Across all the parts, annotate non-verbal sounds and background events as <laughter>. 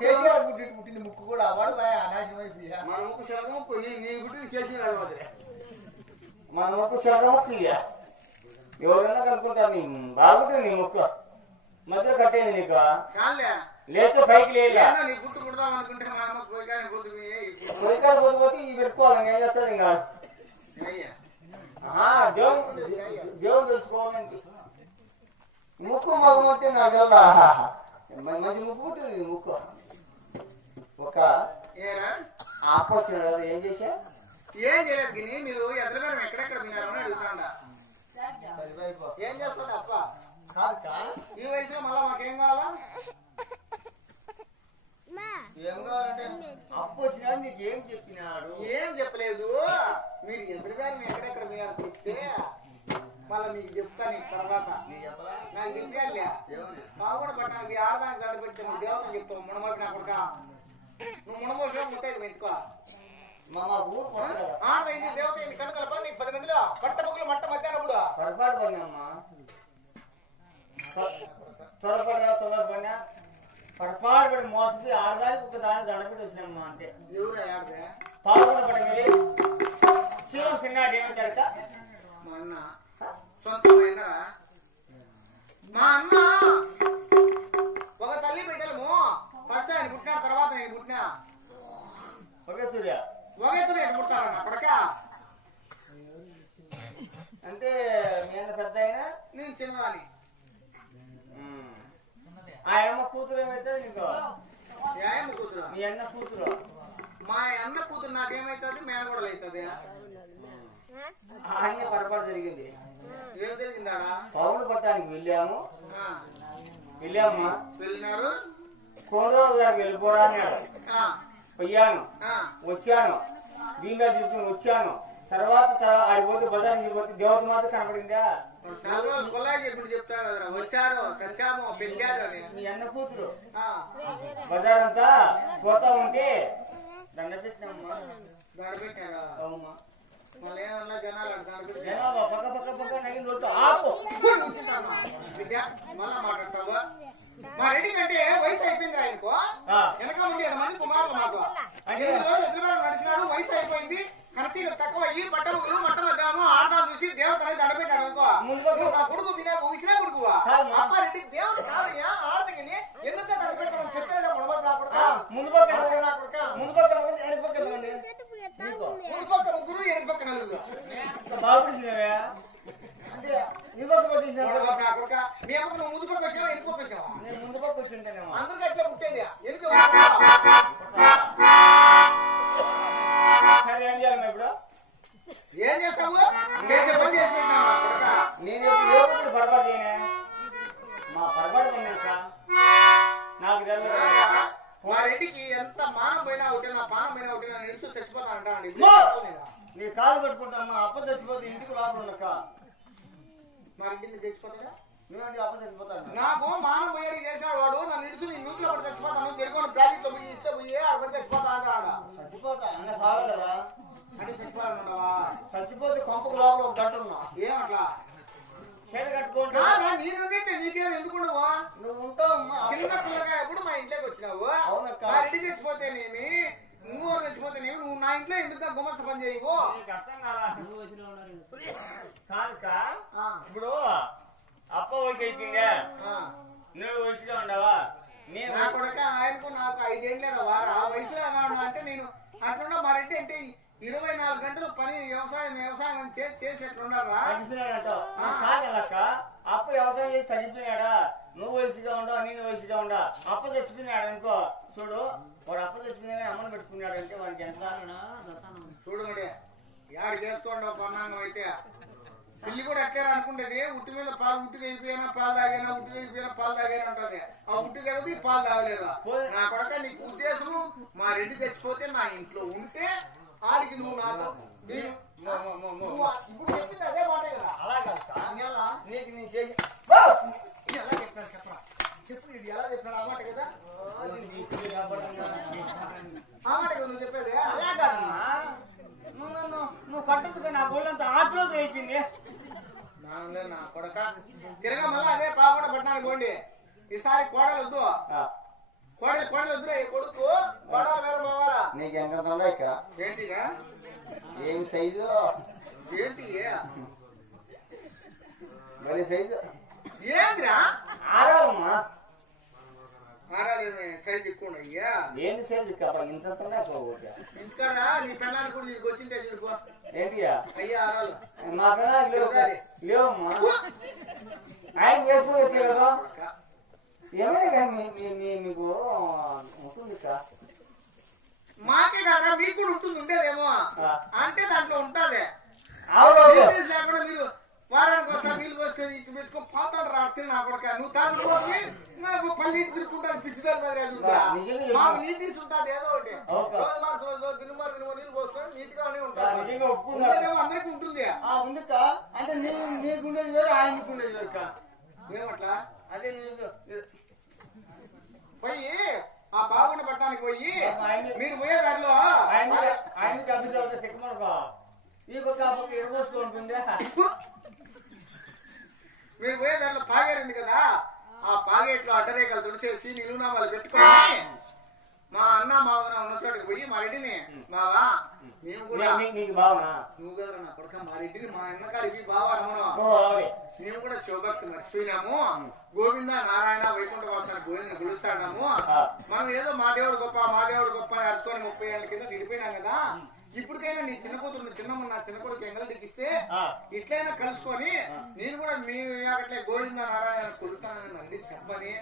కేసీఆర్ పుట్టి పుట్టింది ముక్కు కూడా. వాడు అయిపోయా. మన ముక్కు శరగం పోయి నీ గుడ్డి కేసీఆర్ మన ముక్కు శరగం తీయ ఎవరైనా కనుక్కుంటారు నీ బాగుంటుంది నీ ముక్కు. మధ్య కట్టేది నీకు. చాలే లేస్తే పైకి లేదు గుట్టు కుడదాం అనుకుంటే మా అమ్మ ఉరికాయ పోతే ఇవి పెట్టుకోవాలి. ఏం చేస్తుంది ఇంకా? దేవుడు దేవుడు తెలుసుకోవాలండి ముక్కు మగం అంటే నాకు మంచి ముక్కు ఉంటుంది ముక్కు. ఒక ఏం చేసా ఏం చేయలేదు గిని? మీరు ఎదురుగారు ఎక్కడెక్కడ విన్నారని అడుగుతాండా. ఏం చేస్తాడు అప్ప? ఈ వయసులో మళ్ళా మాకేం కావాలా? ఏం కావాలంటే అప్పు వచ్చినాడు నీకు ఏం చెప్పినాడు? ఏం చెప్పలేదు. మీరు ఎదురుగారు ఎక్కడెక్కడ వినారు చెప్తే మళ్ళీ నీకు తర్వాత. నాకు చెప్పాలే మాకు కూడా పట్టాలి ఆడదానికి దాడి పెట్టి దేవతని నా కొడుక. నువ్వు మునమోపి ముట్టేది మెతుకో మా మా ఊరు కొట్టలేదు ఆడదైంది దేవత అయింది కనుక నీకు పది మందిలో పట్ట బుక్కులు మట్ట మధ్యాహ్నం కూడా పొరపాటు పడినమ్మా త్వరపడినా తొందరపడినా పొరపాటు పడి మోసపోయి ఆడదానికి ఒక దాని దండపెట్టి వచ్చినమ్మా అంతే ఎవరు ఆడదే పాల్గొన పడగలి శివం చిన్నాడు ఏమి తడక మా అన్న సొంతమైన మా అన్న ఆయన పుట్టిన తర్వాత నేను పుట్టినా? ఒకే సూర్య. ఒకేతో నేను పుట్టాలన్న కొడక అంటే మీ అన్న పెద్ద అయినా నేను చిన్నదాన్ని. ఆ అమ్మ కూతురు ఏమైతుంది నీకు? న్యాయం కూతురు. మీ అన్న కూతురు. మా అన్న కూతురు నాకేమైతుంది మేనగోడలు అవుతుంది అన్ని పొరపాటు జరిగింది. ఏం జరిగిందాడా పౌరులు పట్టడానికి వెళ్ళాము. వెళ్ళామా వెళ్ళినారు. కోరోజు గారికి వెళ్ళిపోరా అన్నాడు ఆ, పోయాను ఆ, వచ్చాను. దీంట్లో తీసుకుని వచ్చాను. తర్వాత తర్వా- ఆడికి పోతే బజార్ పోతే దేవత మాత్రం కనపడిందా? మీ అన్న కూతురు. ఆ, బజార్ అంతా పోతా ఉంటే దండ పెట్టినమ్మా జనాభా పక్క పక్క పక్క నగిన నోటు ఆపు. బిడ్డ, మళ్ళా మాట్లాడతావా? మా రెడ్డి కంటే వయసు అయిపోయింది ఆయనకు. వెనక ఏడు మంది కుమారులు మాకు అంటే? ఎనిమిది రోజులు ఎదురుగా నడిచినాడు వయసు అయిపోయింది కనసీలు తక్కువ అయ్యి బట్టలు మట్ట మధ్యాహ్నం ఆడదాన్ని చూసి దేవతని దండపెట్టాడు అనుకో ముందు పక్క- నువ్వు నా కొడుకు బినా ఊసినా కొడుకువా కాదమ్మా. అప్పారెడ్డి దేవుడు కాదయ్యా ఆడదగిని ఎందుకు దండపెడతామని చెప్పేదా మొదటి నా కొడుక ఆ, ముందు పక్క అదే నా కొడుక ముందు పక్క ఉంది, వెనక పక్క ఉంది. నీకు ముందు పక్క ముగ్గురు నలుగురు బాగుపడిచినవే అంటే నీ పక్క కొట్టేసినావు మూడు పక్క నా కొడుక మీ అమ్మకు నువ్వు ముందు పక్క వచ్చావా పక్క వచ్చావా నేను ముందు పక్క వచ్చి ఉంటానేమో అందరికి అట్లా పుట్టేది ఎందుకు? <laughs> అప్ప చచ్చిపోతాను నాకు మానం పోయాడు చేశాడు వాడు నా నిలుచు నీ న్యూట్లో పడి చచ్చిపోతాను తెలుగుని ప్రాజెక్ట్లో పోయి ఇట్లా పోయి అక్కడ చచ్చిపోతా అంటాడా? చచ్చిపోతా ఇంకా సాగు కదా. అంటే చచ్చిపోతాడున్నావా చచ్చిపోతే కొంపకు లోపల ఒక గంట ఉన్నా. ఏమట్లా నువ్వు ఉంటావమ్మా. చిన్న పిల్లగా ఎప్పుడు మా ఇంట్లోకి వచ్చినావు. రెడ్డి చచ్చిపోతేనేమి నువ్వు చచ్చిపోతేనేమి నువ్వు నా ఇంట్లో ఎందుకు గుమ్మస్త పని చేయవు ఇప్పుడు అప్ప వయసు అయిపోయిందే. ఆ. నువ్వు వయసుగా ఉండవా? నేను నా కొడుక ఆయనకు నాకు ఐదేళ్ళేదా వారా? ఆ వయసులో అంటే నేను అట్లున్నా మా రెడ్డి అంటే ఇరవై నాలుగు గంటలు పని వ్యవసాయం వ్యవసాయం అని చేసి చేసి ఎట్లున్నారా చనిపోయినాడంట కాదక్క అప్ప వ్యవసాయం చేసి చనిపోయాడా నువ్వు వయసుగా ఉండా నేను వయసుగా ఉండా అప్ప తెచ్చుకున్నాడు అనుకో. చూడు వాడు అప్ప తెచ్చుకునే అమ్మని పెట్టుకున్నాడు అంటే వాడికి ఎంత చూడు మరి యాడ చేసుకోండి ఒక కొన్నాంగం అయితే పిల్లి కూడా ఎట్లా అనుకుంటది ఉట్టి మీద పాలు ఉట్టి అయిపోయినా పాలు తాగినా ఉట్టి అయిపోయినా పాలు తాగినా ఉంటది ఆ ఉట్టి తగ్గదు పాలు తాగలేరు నా కొడక నీకు ఉద్దేశం మా రెడ్డి చచ్చిపోతే నా ఇంట్లో ఉంటే ఆడికి నువ్వు నాతో ఇప్పుడు చెప్పింది అదే మాట కదా అలా కాదు ఇంకెలా? నీకు నేను చేసి ఎలా చెప్పరా చెప్పు ఇది ఎలా చెప్పాడు ఆ మాట కదా? ఆ మాట కదా నువ్వు చెప్పేది? అలా కాదమ్మా. నువ్వు నన్ను నువ్వు కట్టదుగా నా గోళ్ళంతా ఆటలోకి అయిపోయింది నా కొడక. తిరగా మళ్ళీ అదే పాపడ పట్టణానికి పోండి. ఈసారి కోడలు వద్దు. ఆ, కోడలు కోడలు వద్దురా ఈ కొడుకు? కోడలు వేరే పోవాలా నీకు ఎంత ఉందా ఇక్కడ. ఏంటిగా ఏం సైజు? ఏంటి మరి సైజు. ఏంటిరా సైజ్ ఎక్కువ ఏంటి సైజు ఇంత ఇంటికాడ నీ పెళ్ళానికి కూడా నీకు వచ్చింటే చూడుకో ఏంటియా అయ్యా ఆరాలు. మా కన్నా లేవు లేవమ్మా. ఆయన వేసుకోవచ్చు కదా. ఏమైనా మీ- మీ- మీ- మీకు ఉంటుంది కా మాకే కదా మీకు కూడా ఉంటుంది ఉండేదేమో. అంటే దాంట్లో ఉంటుంది లేకుండా మీరు వారానికి ఒకసారి నీళ్ళు పోసుకొని ఇటు పెట్టుకో పాతాడు రాత్రి నా కొడక. నువ్వు పల్లి తిరుక్కుంటాను పిచ్చిదారి మరి అది. మాకు నీట్ తీసి ఉంటుంది ఏదో ఒకటి. రోజు మార్చి రోజు దినమారు దినమారు నీళ్ళు పోసుకొని నీట్ గానే ఆ, ఉంటుంది నిజంగా ఒప్పుకున్నాడు ఉండేదేమో అందరికీ ఉంటుంది. ఆ ఉందిక అంటే నీ వేరు ఏమట్లా? అదే నీకు పోయి ఆ బాగుండ పట్టణానికి పోయి ఆయన- మీరు పోయే దారిలో ఆయన ఆయనకి అభిజాత తిక్కమనుకో. ఈ పక్క ఆ పక్క ఇరవోసుకో ఉంటుంది. <laughs> మీరు పోయే దారిలో పాగేరింది కదా. ఆ పాగేట్లో అడ్డరేఖలు తుడిచేసి నిలువునామాలు పెట్టుకొని మా అన్న మావన ఉన్న చోటుకి పోయి మా రెడ్డిని మావా మేము కూడా నీకు బావనా? నువ్వు కదా నా కొడుక మా రెడ్డిని మా అన్న కాడికి బావా. మేము కూడా శివభక్తి మర్చిపోయినాము. గోవింద నారాయణ వైకుంఠ వాసన గోవింద పిలుస్తాడాము. ఆ. మనం ఏదో మా దేవుడు గొప్ప మా దేవుడు గొప్ప అని అరుచుకొని ముప్పై ఏళ్ళ కదా ఇప్పటికైనా నీ చిన్న కూతురు చిన్నమ్మ నా చిన్న కొడుకు ఎంగలు దిగిస్తే ఆ. ఇట్లయినా కలుసుకొని నేను కూడా మీ అట్లే గోవింద నారాయణ కొడుతానని మళ్ళీ చెప్పని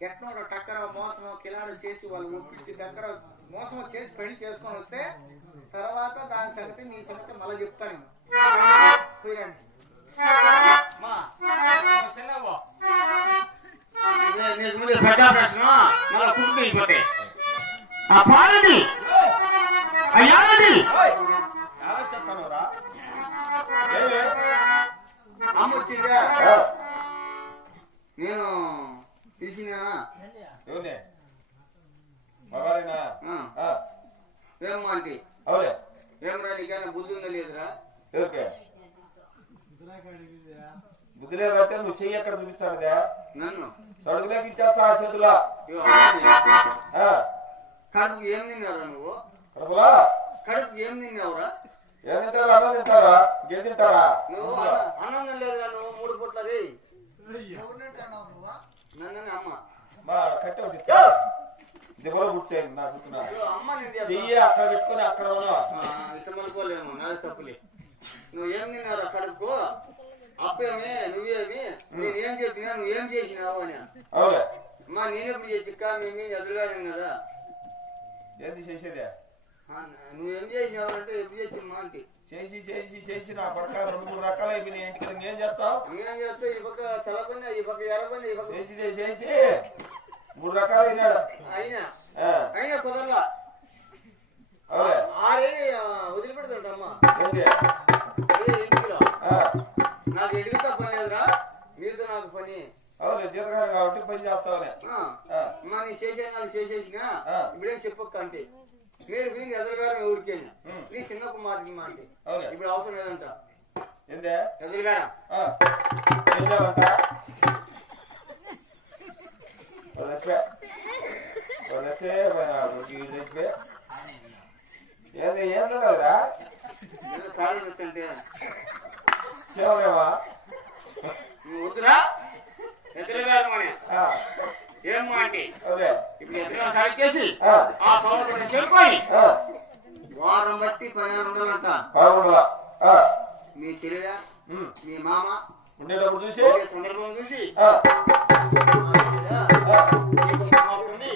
ఎట్నో టక్కర మోసం కిలాడు చేసి వాళ్ళు ఒప్పించి దగ్గర మోసం చేసి పెళ్ళి చేసుకొని వస్తే తర్వాత దాని సంగతి నీ సంగతి మళ్ళీ చెప్తాను. మళ్ళా కుటుంబం అయిపోతాయి ఆ పాలని ఆ, నేను పిలిచినా ఏమో అంటే అవులే ఏమరా నీకైనా బుద్ధి ఉందా లేదురా? ఓకే బుద్ధి లేదంటే నువ్వు చెయ్యి ఎక్కడ చూపించాడుదే నన్ను? సడుగులోకి ఇచ్చేస్తా ఆ చేతుల ఏం తిన్నారా నువ్వు? కడుపులా కడుపు ఏం తిన్నావురా? ఏం తింటారా అన్నం తింటారా? గేదె తింటారా? నువ్వు అన్న- లేదురా నువ్వు మూడు పూట్ల రే ఎవరినంటున్నావు నువ్వా నన్నని అమ్మ. మా కట్టె ఒకటి దిబ్బలో నా. చెయ్యి అక్కడ పెట్టుకొని అక్కడ ఉన్నా ఆ, ఇట్ట మలుకోలేము నాది తప్పులే. నువ్వు ఏం తిన్నారా కడుపుకు? అప్పేమి నువ్వేమి? నేను ఏం చెప్పినా నువ్వు ఏం చేసినావు అని. అవులే. అమ్మా నేను ఎప్పుడు చేసి మేము ఎదురుగానే కదా. ఏంది చేసేదే? నువ్వేం చేసినావు అంటే ఎప్పుడు చేసిమ్మా అంటే చేసి చేసి చేసి నా పడక రెండు మూడు రకాలు అయిపోయినాయి ఇంటికి ఇంకేం చేస్తావు? నేనేం చేస్తా ఈ పక్క తెల్లపని ఈ పక్క ఎర్రపని ఈ పక్క చేసి చేసి చేసి. మూడు రకాలు అయినాడు అయినా? ఆ, అయినా కుదరలా. ఆరేది వదిలిపెడుతుంటమ్మా ఏ నాకు ఎడుగుతా పని లేదురా. మీతో నాకు పని. అవులే జీతకారం కాబట్టి పని ఆ, అమ్మా నీ చేసే వాళ్ళు చేసేసినా. ఇప్పుడేం చెప్పక్క అంటే మీరు మీరు ఎదురుగారు ఊరికేనా. నీ చిన్న కుమార్తె మా అంటే ఇప్పుడు అవసరం లేదంట. ఏందే? ఎదురుగారా ఏది ఏం కదరా నువ్వు వద్దురా? ఎదురుగారు ఆ, ఏం మా అంటే అవులే ఇప్పుడు ఎదురుగా సరిచేసి ఆ, ఆ సోదరుడు చెరుకొని ఆ, వారం బట్టి పదిహేను ఆ, మీ చెల్లె మీ మామ? ఉండేటప్పుడు చూసి. సందర్భం చూసి. ఆ, ఆ, నీకు మాత్రమే